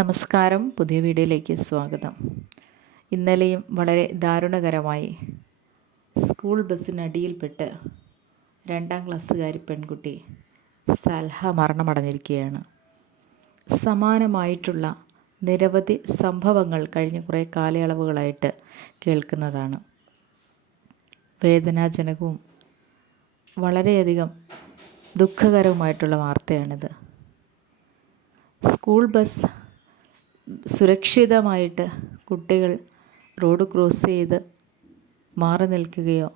നമസ്കാരം. പുതിയ വീഡിയോയിലേക്ക് സ്വാഗതം. ഇന്നലെയും വളരെ ദാരുണകരമായി സ്കൂൾ ബസ്സിനടിയിൽപ്പെട്ട് രണ്ടാം ക്ലാസ്സുകാരി പെൺകുട്ടി സൽഹ മരണമടഞ്ഞിരിക്കുകയാണ്. സമാനമായിട്ടുള്ള നിരവധി സംഭവങ്ങൾ കഴിഞ്ഞ കുറേ കാലയളവുകളായിട്ട് കേൾക്കുന്നതാണ്. വേദനാജനകവും വളരെയധികം ദുഃഖകരവുമായിട്ടുള്ള വാർത്തയാണിത്. സ്കൂൾ ബസ് സുരക്ഷിതമായിട്ട് കുട്ടികൾ റോഡ് ക്രോസ് ചെയ്ത് മാറി നിൽക്കുകയോ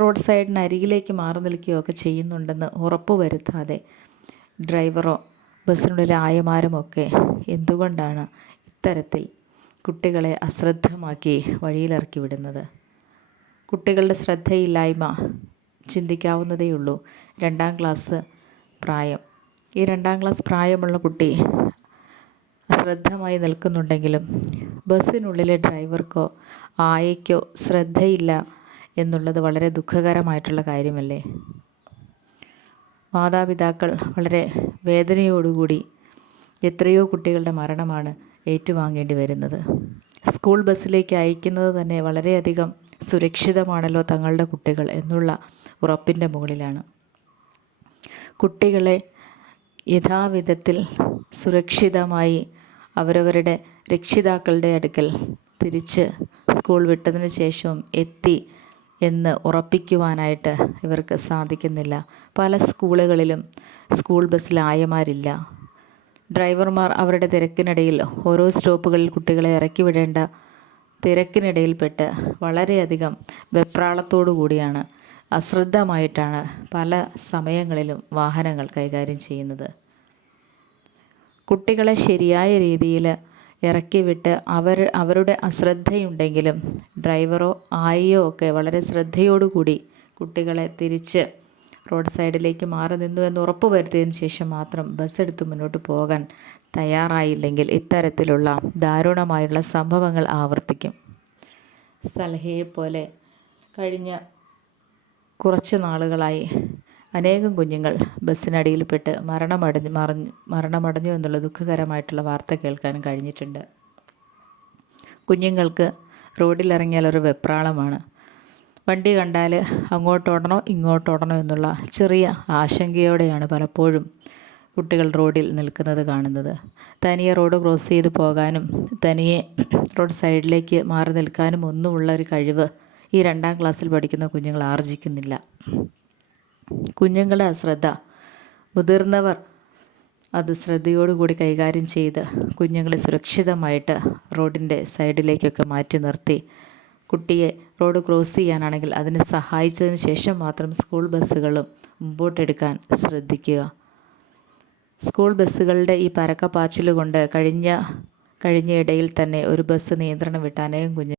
റോഡ് സൈഡിന് അരികിലേക്ക് മാറി നിൽക്കുകയോ ഒക്കെ ചെയ്യുന്നുണ്ടെന്ന് ഉറപ്പ് വരുത്താതെ ഡ്രൈവറോ ബസ്സിനുള്ളിൽ ആയമാരുമൊക്കെ എന്തുകൊണ്ടാണ് ഇത്തരത്തിൽ കുട്ടികളെ അശ്രദ്ധമാക്കി വഴിയിലിറക്കി വിടുന്നത്? കുട്ടികളുടെ ശ്രദ്ധയില്ലായ്മ ചിന്തിക്കാവുന്നതേയുള്ളൂ. രണ്ടാം ക്ലാസ് പ്രായം. ഈ രണ്ടാം ക്ലാസ് പ്രായമുള്ള കുട്ടി അശ്രദ്ധമായി നിൽക്കുന്നുണ്ടെങ്കിലും ബസ്സിനുള്ളിലെ ഡ്രൈവർക്കോ ആയയ്ക്കോ ശ്രദ്ധയില്ല എന്നുള്ളത് വളരെ ദുഃഖകരമായിട്ടുള്ള കാര്യമല്ലേ? മാതാപിതാക്കൾ വളരെ വേദനയോടുകൂടി എത്രയോ കുട്ടികളുടെ മരണമാണ് ഏറ്റുവാങ്ങേണ്ടി വരുന്നത്. സ്കൂൾ ബസ്സിലേക്ക് അയക്കുന്നത് തന്നെ വളരെയധികം സുരക്ഷിതമാണല്ലോ തങ്ങളുടെ കുട്ടികൾ എന്നുള്ള ഉറപ്പിന്റെ മുകളിലാണ്. കുട്ടികളെ യഥാവിധത്തിൽ സുരക്ഷിതമായി അവരവരുടെ രക്ഷിതാക്കളുടെ അടുക്കൽ തിരിച്ച് സ്കൂൾ വിട്ടതിന് ശേഷവും എത്തി എന്ന് ഉറപ്പിക്കുവാനായിട്ട് ഇവർക്ക് സാധിക്കുന്നില്ല. പല സ്കൂളുകളിലും സ്കൂൾ ബസ്സിൽ ആയമാരില്ല. ഡ്രൈവർമാർ അവരുടെ തിരക്കിനിടയിൽ ഓരോ സ്റ്റോപ്പുകളിൽ കുട്ടികളെ ഇറക്കി വിടേണ്ട തിരക്കിനിടയിൽപ്പെട്ട് വളരെയധികം വെപ്രാളത്തോടു കൂടിയാണ് അശ്രദ്ധമായിട്ടാണ് പല സമയങ്ങളിലും വാഹനങ്ങൾ കൈകാര്യം ചെയ്യുന്നത്. കുട്ടികളെ ശരിയായ രീതിയിൽ ഇറക്കി വിട്ട് അവർ അവരുടെ അശ്രദ്ധയുണ്ടെങ്കിലും ഡ്രൈവറോ ആയിയോ ഒക്കെ വളരെ ശ്രദ്ധയോടുകൂടി കുട്ടികളെ തിരിച്ച് റോഡ് സൈഡിലേക്ക് മാറി നിന്നു എന്ന് ഉറപ്പ് വരുത്തിയതിന് ശേഷം മാത്രം ബസ് എടുത്ത് മുന്നോട്ട് പോകാൻ തയ്യാറായില്ലെങ്കിൽ ഇത്തരത്തിലുള്ള ദാരുണമായുള്ള സംഭവങ്ങൾ ആവർത്തിക്കും. സലഹയെ പോലെ കഴിഞ്ഞ കുറച്ച് നാളുകളായി അനേകം കുഞ്ഞുങ്ങൾ ബസ്സിനടിയിൽപ്പെട്ട് മരണമടഞ്ഞ് മറിഞ്ഞ് മരണമടഞ്ഞു എന്നുള്ള ദുഃഖകരമായിട്ടുള്ള വാർത്ത കേൾക്കാനും കഴിഞ്ഞിട്ടുണ്ട്. കുഞ്ഞുങ്ങൾക്ക് റോഡിലിറങ്ങിയാൽ ഒരു വെപ്രാളമാണ്. വണ്ടി കണ്ടാൽ അങ്ങോട്ടോടണോ ഇങ്ങോട്ടോടണോ എന്നുള്ള ചെറിയ ആശങ്കയോടെയാണ് പലപ്പോഴും കുട്ടികൾ റോഡിൽ നിൽക്കുന്നത് കാണുന്നത്. തനിയെ റോഡ് ക്രോസ് ചെയ്ത് പോകാനും തനിയെ റോഡ് സൈഡിലേക്ക് മാറി നിൽക്കാനും ഒന്നുമുള്ള ഒരു കഴിവ് ഈ രണ്ടാം ക്ലാസ്സിൽ പഠിക്കുന്ന കുഞ്ഞുങ്ങൾ ആർജിക്കുന്നില്ല. കുഞ്ഞുങ്ങളുടെ അശ്രദ്ധ. മുതിർന്നവർ അത് ശ്രദ്ധയോടുകൂടി കൈകാര്യം ചെയ്ത് കുഞ്ഞുങ്ങളെ സുരക്ഷിതമായിട്ട് റോഡിന്റെ സൈഡിലേക്കൊക്കെ മാറ്റി നിർത്തി. കുട്ടിയെ റോഡ് ക്രോസ് ചെയ്യാനാണെങ്കിൽ അതിനെ സഹായിച്ചതിന് ശേഷം മാത്രം സ്കൂൾ ബസ്സുകളും മുമ്പോട്ടെടുക്കാൻ ശ്രദ്ധിക്കുക. സ്കൂൾ ബസ്സുകളുടെ ഈ പരക്കപ്പാച്ചിൽ കഴിഞ്ഞ കഴിഞ്ഞ ഇടയിൽ തന്നെ ഒരു ബസ് നിയന്ത്രണം വിട്ട് അനേകം കുഞ്ഞ്